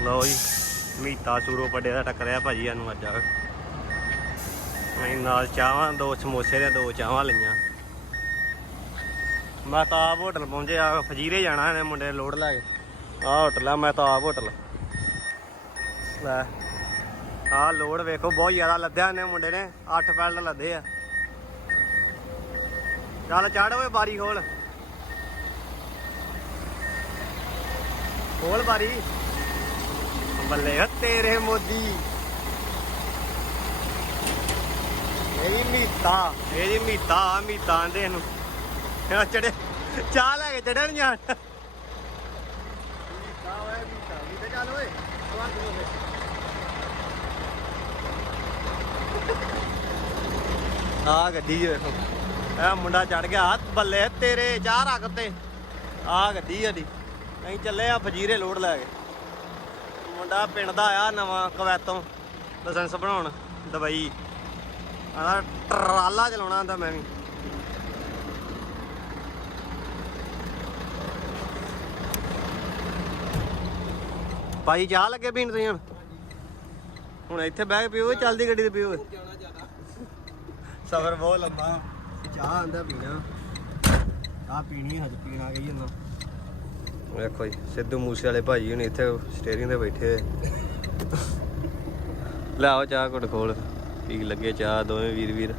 ਲਓ ਜੀ, ਮੀਤਾ ਸੂਰੋ ਪੱਡੇ ਦਾ ਟੱਕਰਿਆ ਭਾਜੀ ਸਾਨੂੰ ਅੱਜ। ਮੈਂ ਨਾਲ ਚਾਹਾਂ ਦੋ ਸਮੋਸੇ ਦੇ ਦੋ ਚਾਹਾਂ ਲਈਆਂ। ਮੈਂ ਤਾਂ ਆਪ ਹੋਟਲ ਪਹੁੰਚੇ ਆ ਫਜੀਰੇ ਜਾਣਾ ਇਹਨੇ ਮੁੰਡੇ ਨੇ ਲੈ ਕੇ। ਆਹ ਹੋਟਲ ਆ, ਮੈਂ ਤਾਂ ਆਪ ਹੋਟਲ। ਲੈ, ਆਹ ਲੋੜ ਵੇਖੋ, ਬਹੁਤ ਜ਼ਿਆਦਾ ਲੱਦਿਆ ਇਹਨੇ ਮੁੰਡੇ ਨੇ 8 ਪੈਲਟ ਲੱਦੇ ਆ। ਚੱਲ ਚੜ ਓਏ ਬਾਰੀ ਖੋਲ। ਖੋਲ ਬਾਰੀ। ਬੱਲੇ ਓ ਤੇਰੇ ਮੋਦੀ। ਇਹ ਮੀਤਾ ਇਹ ਮੀਤਾ ਆ ਮੀਤਾ ਆਂਦੇ ਇਹਨੂੰ। ਇਹ ਚੜੇ, ਚਾਹ ਲੈ ਕੇ ਚੜਨ ਜਾਣ ਮੀਤਾ ਓਏ, ਮੀਤਾ ਮੀਤਾ ਚੱਲ ਓਏ। ਸਵਾਰ ਦੇ ਆ ਗੱਡੀ ਵੇਖੋ ਇਹ ਮੁੰਡਾ ਚੜ ਗਿਆ ਬੱਲੇ, ਤੇਰੇ ਚਾਹ ਰੱਖ ਤੇ ਆ ਗੱਡੀ ਸਾਡੀ। ਅਸੀਂ ਚੱਲੇ ਆ ਫਜੀਰੇ ਲੋਡ ਲੈ ਕੇ। ਮੁੰਡਾ ਪਿੰਡ ਦਾ ਆਇਆ ਨਵਾਂ ਕਵੈਤੋਂ ਲਾਇਸੈਂਸ ਬਣਾਉਣ, ਦੁਬਈ। ਆਹ ਟਰਾਲਾ ਚਲਾਉਣਾ ਆਂਦਾ ਮੈਂ ਵੀ। ਭਾਈ ਚਾਹ ਲੱਗੇ ਪੀਣ ਤੁਸੀਂ ਹੁਣ? ਹੁਣ ਇੱਥੇ ਬਹਿ ਕੇ ਪੀਓ ਚੱਲਦੀ ਗੱਡੀ ਤੇ ਪੀਓ ਸਫ਼ਰ ਬਹੁਤ ਲੰਬਾ। ਚਾਹ ਆਂਦਾ ਪੀਣਾ। ਚਾਹ ਪੀਣੀ ਹਜ ਪੀਣਾ ਗਈ ਜਾਂਦਾ ਵੇਖੋ ਜੀ ਸਿੱਧੂ ਮੂਸੇ ਵਾਲੇ ਭਾਜੀ ਹੁਣ ਇੱਥੇ ਸਟੇਰਿੰਗ ਤੇ ਬੈਠੇ ਲਿਆਓ ਚਾਹ ਘੁੱਟ ਖੋਲ ਪੀ ਲੱਗੇ ਚਾਹ ਦੋਵੇਂ ਵੀਰ ਵੀਰ।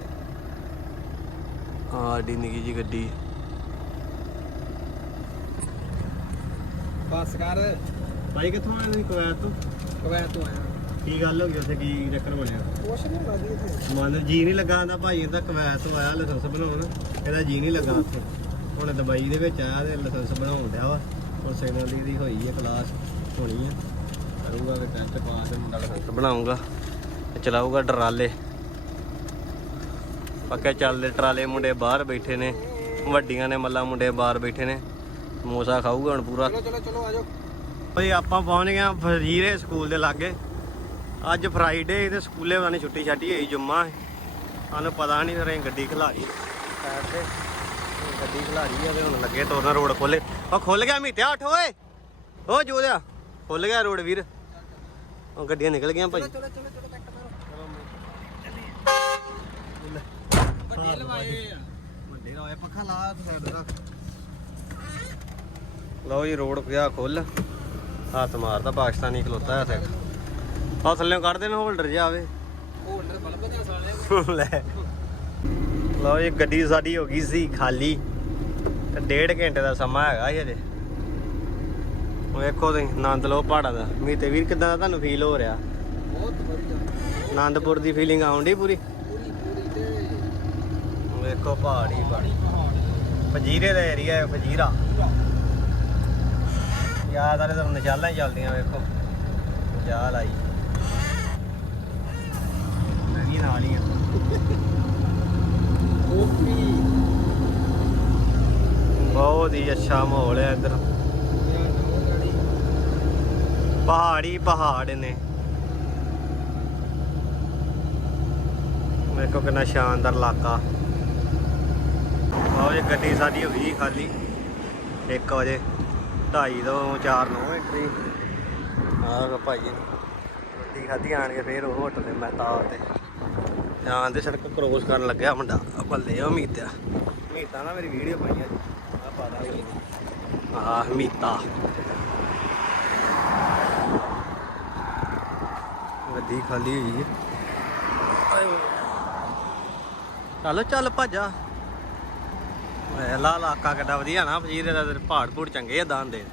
ਆਹ ਡੀ ਨਿੱਕੀ ਜੀ ਗੱਡੀ। ਬਸ ਕਰ। ਭਾਈ ਕਿੱਥੋਂ ਆਏ ਤੁਸੀਂ? ਕੁਵੈਤ ਤੋਂ? ਕਵੈ ਤੋਂ ਆਇਆ। ਕੀ ਗੱਲ ਹੋ ਗਈ? ਉੱਥੇ ਕੀ ਚੱਕਰ ਬਣਿਆ? ਕੁਛ ਨਹੀਂ ਲੱਗੀ ਇੱਥੇ ਮਨ ਜੀ ਨਹੀਂ ਲੱਗਾ ਆਂਦਾ ਭਾਈ ਇਹਦਾ ਕੁਵੈਤ ਤੋਂ ਆਇਆ ਲਾਇਸੈਂਸ ਬਣਾਉਣ। ਇਹਦਾ ਜੀ ਨਹੀਂ ਲੱਗਾ ਉੱਥੇ। ਹੁਣ ਦੁਬਈ ਦੇ ਵਿੱਚ ਆਇਆ ਤੇ ਲਾਇਸੈਂਸ ਬਣਾਉਣ ਡਿਆ ਵਾ। ਹੁਣ ਸਿਗਨਲ ਦੀ ਦੀ ਹੋਈ ਹੈ ਕਲਾਸ ਹੋਣੀ ਹੈ ਕਰੂਗਾ ਤੇ ਟੈਸਟ ਪਾਸ ਤੇ ਮੁੰਡਾ ਲਾਇਸੈਂਸ ਬਣਾਊਗਾ ਤੇ ਚਲਾਊਗਾ ਟਰਾਲੇ। ਪੱਕੇ ਚੱਲਦੇ ਟਰਾਲੇ ਮੁੰਡੇ ਬਾਹਰ ਬੈਠੇ ਨੇ ਵੱਡੀਆਂ ਨੇ ਮੱਲਾ ਮੁੰਡੇ ਬਾਹਰ ਬੈਠੇ ਨੇ। ਸਮੋਸਾ ਖਾਊਗਾ ਹੁਣ ਪੂਰਾ। ਚਲੋ ਚਲੋ ਚਲੋ ਆਜੋ ਭਾਈ ਆਪਾਂ ਪਹੁੰਚ ਗਏ ਆ ਫਜੀਰੇ ਸਕੂਲ ਦੇ ਲਾਗੇ। ਅੱਜ ਫਰਾਈਡੇ ਤੇ ਸਕੂਲੇ ਵਾਲੇ ਛੁੱਟੀ ਛਾਟੀ ਹੋਈ ਜੁਮਾ। ਸਾਨੂੰ ਪਤਾ ਨਹੀਂ ਫਿਰ ਗੱਡੀ ਖਿਲਾਰੀ। ਸਾਈਡ ਤੇ ਗੱਡੀ ਖਿਲਾਰੀ ਆ ਤੇ ਹੁਣ ਲੱਗੇ ਤੋਰਨ ਰੋਡ ਖੋਲੇ। ਉਹ ਖੁੱਲ ਗਿਆ ਮੀਤਿਆ ਉੱਠ ਓਏ। ਓ ਜੋਦਿਆ ਖੁੱਲ ਗਿਆ ਰੋਡ ਵੀਰ। ਉਹ ਗੱਡੀਆਂ ਨਿਕਲ ਗਈਆਂ ਭਾਈ। ਚਲੋ ਚਲੋ ਚਲੋ ਕੱਟ ਮਾਰੋ। ਵੱਡੇ ਲਵਾਏ ਆ। ਵੱਡੇ ਰੋਏ ਪੱਖਾ ਲਾ ਸਾਈਡ ਰੱਖ। ਲਓ ਜੀ ਰੋਡ ਪਿਆ ਖੁੱਲ। ਹੱਥ ਮਾਰਦਾ ਪਾਕਿਸਤਾਨੀ ਖਲੋਤਾ ਹੈ ਇੱਥੇ। ਆ ਥੱਲੇੋਂ ਕੱਢ ਦੇਣ ਹੋਲਡਰ ਆਵੇ। ਹੋਲਡਰ ਬਲਬ ਦੇ ਸਾਲੇ ਲੈ। ਲਓ ਇਹ ਗੱਡੀ ਸਾਡੀ ਹੋ ਗਈ ਸੀ ਖਾਲੀ। ਤੇ ਡੇਢ ਘੰਟੇ ਦਾ ਸਮਾਂ ਹੈਗਾ ਅਜੇ ਵੇਖੋ ਤੁਸੀਂ ਆਨੰਦ ਲਓ ਪਹਾੜਾਂ ਦਾ। ਮੀਤੇ ਵੀਰ ਕਿਦਾਂ ਦਾ ਤੁਹਾਨੂੰ ਫੀਲ ਹੋ ਰਿਹਾ? ਬਹੁਤ ਵਧੀਆ। ਆਨੰਦਪੁਰ ਦੀ ਫੀਲਿੰਗ ਆਉਂਦੀ ਪੂਰੀ? ਪੂਰੀ ਪੂਰੀ ਤੇ ਵੇਖੋ ਪਹਾੜੀ ਪਹਾੜੀ। ਫਜੀਰੇ ਦਾ ਏਰੀਆ ਹੈ ਫਜੀਰਾ। ਯਾਦ ਆਲੇ ਤਾਂ ਨਸ਼ਾਲਾਂ ਹੀ ਚੱਲਦੀਆਂ ਵੇਖੋ। ਨਜਾਲ ਆਈ। ਵੀ ਨਾਲ ਹੀ ਆ। ਬਹੁਤ ਹੀ ਅੱਛਾ ਮਾਹੌਲ ਹੈ ਇੱਧਰ। ਯਾ ਨੋ ਪਹਾੜੀ ਪਹਾੜ ਨੇ। ਵੇਖੋ ਕਿੰਨਾ ਸ਼ਾਨਦਾਰ ਇਲਾਕਾ। ਆਹ ਇਹ ਗੱਡੀ ਸਾਡੀ ਹੋ ਗਈ ਖਾਲੀ। 1 ਵਜੇ 2:30 ਤੋਂ 4 9 ਐਂਟਰੀ ਆਹ ਭਾਈ ਜੀ। ਗੱਡੀ ਖਾਦੀ ਆਣ ਕੇ ਫੇਰ ਉਹ ਹੋਟਲ ਦੇ ਮਹਿਤਾ ਤੇ ਜਾਂ ਸੜਕ ਕ੍ਰੋਸ ਕਰਨ ਲੱਗਿਆ ਮੁੰਡਾ। ਆਹ ਬੱਲੇ ਉਹ ਮੀਤਾ ਮੀਤਾ ਨਾ ਮੇਰੀ ਵੀਡੀਓ ਪਾਈ ਆ। ਆ ਪਾ ਦਾਂਗੇ ਆਹ ਮੀਤਾ ਗੱਡੀ ਖਾਲੀ ਹੋਈ ਹੈ। ਚੱਲ ਚੱਲ ਭੱਜਾ। ਲਾ ਇਲਾਕਾ ਕਿੱਡਾ ਵਧੀਆ ਨਾ ਫਜੀਰੇ ਦਾ ਪਹਾੜ ਪੂੜ ਚੰਗੇ ਆ ਦਾਨ ਦੇ